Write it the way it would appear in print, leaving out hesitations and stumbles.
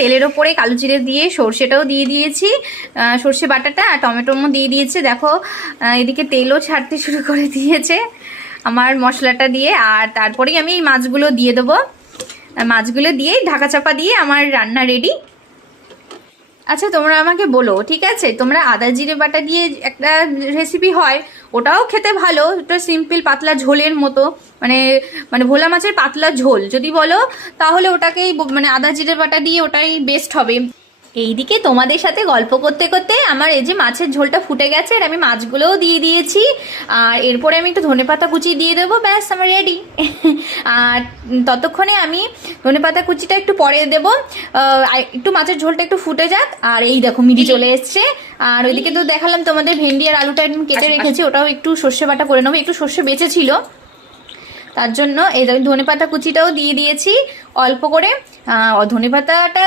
তেলের ওপরে কালো জিরে দিয়ে সর্ষেটাও দিয়ে দিয়েছি, সর্ষে বাটাটা, আর টমেটো দিয়ে দিয়েছে। দেখো এদিকে তেলও ছাড়তে শুরু করে দিয়েছে আমার মশলাটা দিয়ে। আর তারপরেই আমি এই মাছগুলো দিয়ে দেবো। মাছগুলো দিয়ে ঢাকা চাপা দিয়ে আমার রান্না রেডি। আচ্ছা তোমরা আমাকে বলো, ঠিক আছে, তোমরা আদা জিরে বাটা দিয়ে একটা রেসিপি হয়, ওটাও খেতে ভালো, ওটা সিম্পল পাতলা ঝোলের মতো, মানে মানে ভোলা মাছের পাতলা ঝোল যদি বলো, তাহলে ওটাকেই মানে আদা জিরে বাটা দিয়ে ওটাই বেস্ট হবে। এইদিকে তোমাদের সাথে গল্প করতে করতে আমার এই যে মাছের ঝোলটা ফুটে গেছে, আর আমি মাছগুলোও দিয়ে দিয়েছি। আর এরপরে আমি একটু ধনেপাতা কুচি দিয়ে দেবো, ব্যাস আমার রেডি। আর ততক্ষণে আমি ধনেপাতা কুচিটা একটু পরে দেবো, একটু মাছের ঝোলটা একটু ফুটে যাক। আর এই দেখো মিডি চলে এসছে। আর ওইদিকে তো দেখালাম তোমাদের ভেন্ডি আর আলুটা একদম কেটে রেখেছি, ওটাও একটু সর্ষে বাটা করে নেবো, একটু সর্ষে বেঁচে ছিল তার জন্য। এই ধনেপাতা কুচিটাও দিয়ে দিয়েছি অল্প করে। ধনেপাতাটা